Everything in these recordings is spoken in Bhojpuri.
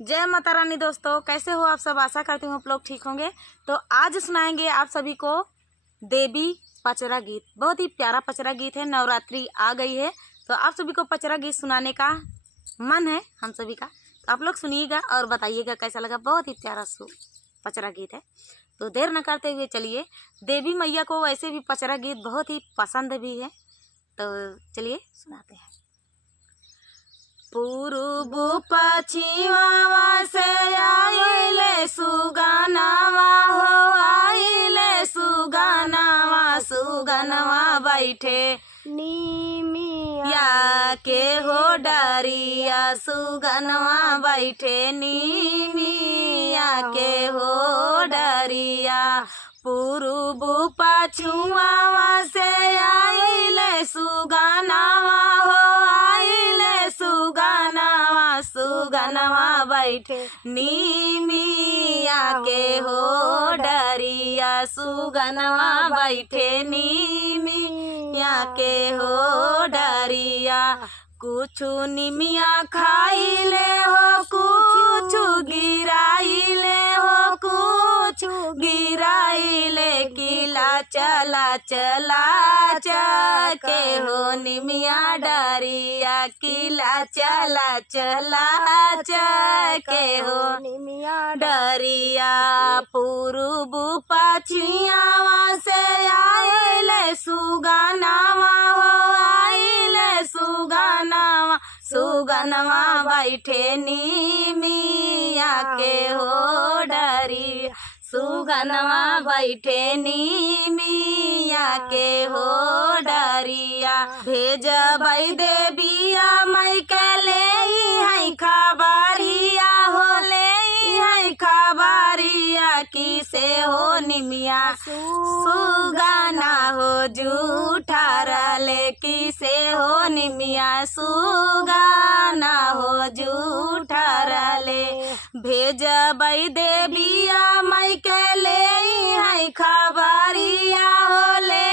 जय माता रानी। दोस्तों कैसे हो आप सब, आशा करती हूँ आप लोग ठीक होंगे। तो आज सुनाएंगे आप सभी को देवी पचरा गीत। बहुत ही प्यारा पचरा गीत है। नवरात्रि आ गई है तो आप सभी को पचरा गीत सुनाने का मन है हम सभी का। तो आप लोग सुनिएगा और बताइएगा कैसा लगा। बहुत ही प्यारा पचरा गीत है। तो देर न करते हुए चलिए, देवी मैया को वैसे भी पचरा गीत बहुत ही पसंद भी है, तो चलिए सुनाते हैं। पूर्व पश्चिमवा से आइले सुगनवा हो, आइले सुगनवा, सुगनवा बैठे नीमिया के हो डरिया, सुगनवा बैठे नीमिया के हो डरिया। पूर्व पश्चिमवा से आइले सुगनवा हो, आइले सुगनवा, सुगनवा बैठे नीमिया के हो डरिया, सुगनवा बैठे नीमिया के हो डरिया। कुछु निमिया खाइले हो, कुछु गिराइले हो, कुछु गिराइले, किला चला चला के हो निमिया डरिया, किला चला चला के हो निमिया डरिया। पूर्व पश्चिमवा से आइले सुगनवा हो, आइले सुगनवा, सुगनवा बैठे नीमिया के हो डरिया, सुगनवा बैठे नीमिया के हो डरिया। भेजबै देविया मई के ले है खबरिया हो, ले है खबरिया, किसे हो निमिया सुगना हो जूठा रले, किसे हो निमिया सुगना हो जूठा रले। भेजबै देविया मई के ले है खबरिया हो, ले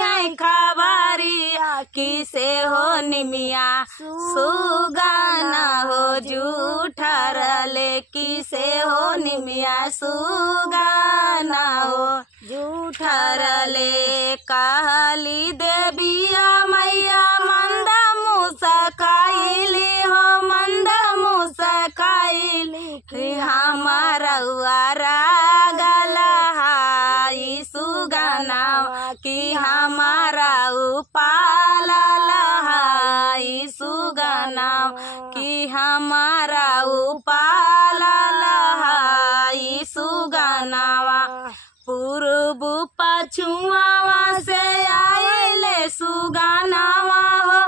है खबरिया, किसे हो निमिया सुगना हो जूठा रले, किसे हो निमिया सुगना हो जूठा रले। कहली देविया मैया मंद मुसकाइली हो, मंद मुसकाइली, कि हमारा गला हाई सुगनवा, कि हमारा उपाला हाई सुगनवा, कि हमारा उपाला हाई सुगनवा। पूर्व पश्चिमवा से आइले सुगनवा हो,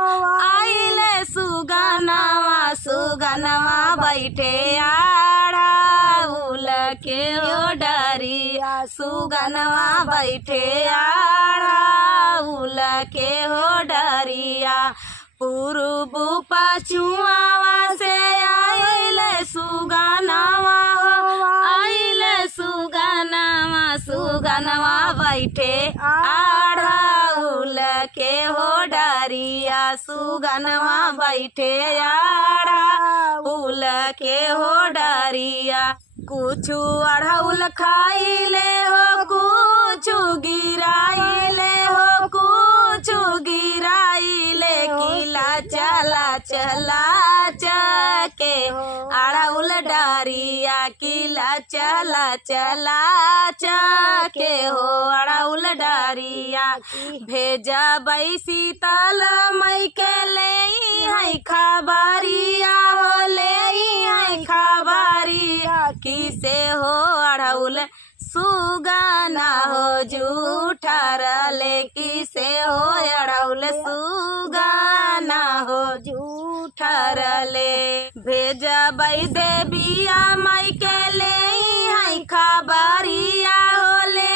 आइले सुगनवा, सुगनवा बैठे आढ़ाउल के हो डरिया, सुगनवा बैठे आढ़ाउल के हो डरिया। पूर्व पश्चिमवा से आइले सुगनवा हो, आइले सुगनवा, सुगनवा बैठे आढ़ाउल के हो डरिया, सुगनवा बैठे आढ़ाउल के हो डरिया। कुछु अढ़ाउल खाइले हो, कुछु गिराइले हो, कुछु गिराइले, किला चला चला के अढ़ाउल डरिया, किला चला चला के हो अढ़ाउल डरिया। भेजबै शीतल मई के ले है खबरिया हो, ले है खबरिया, किसे हो अढ़ाउल सुगना हो जूठा रले, किसे हो अढ़ाउल सुगना हो जूठा रले। भेजबै देविया मई के ले है खबरिया हो, ले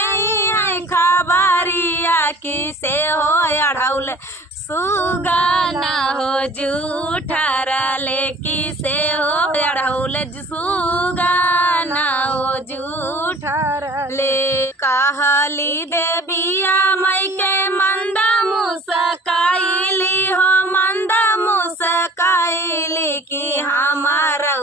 है खबरिया, किसे हो अढ़ाउल सुगना हो जूठा रले, किसे हो अढ़ाउल सुगना हो जूठा रले। कहली देविया मई के मंद मुसकाइली हो, मंद मुसकाइली, कि हमारा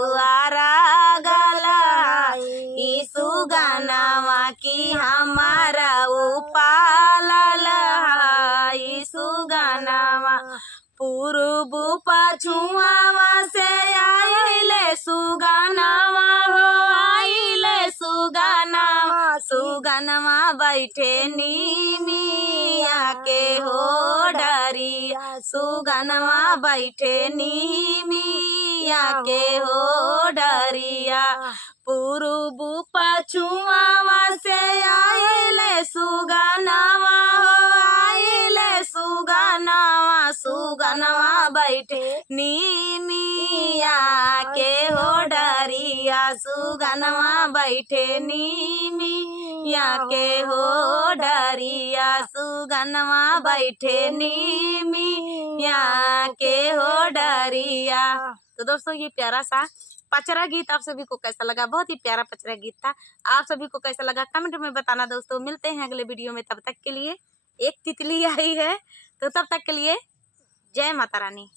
बैठे नीमिया के हो डरिया सुगनवा बैठे नीमिया के हो डरिया पूर्व पछुआवा से आइले सुगनवा हो आइले सुगनवा सुगनवा बैठे नीमिया के हो डरिया सुगनवा बैठे नीमिया के हो डरिया सुगनवा बैठे नीमिया के हो डरिया। तो दोस्तों ये प्यारा सा पचरा गीत आप सभी को कैसा लगा? बहुत ही प्यारा पचरा गीत था। आप सभी को कैसा लगा कमेंट में बताना दोस्तों। मिलते हैं अगले वीडियो में, तब तक के लिए एक तितली आई है, तो तब तक के लिए जय माता रानी।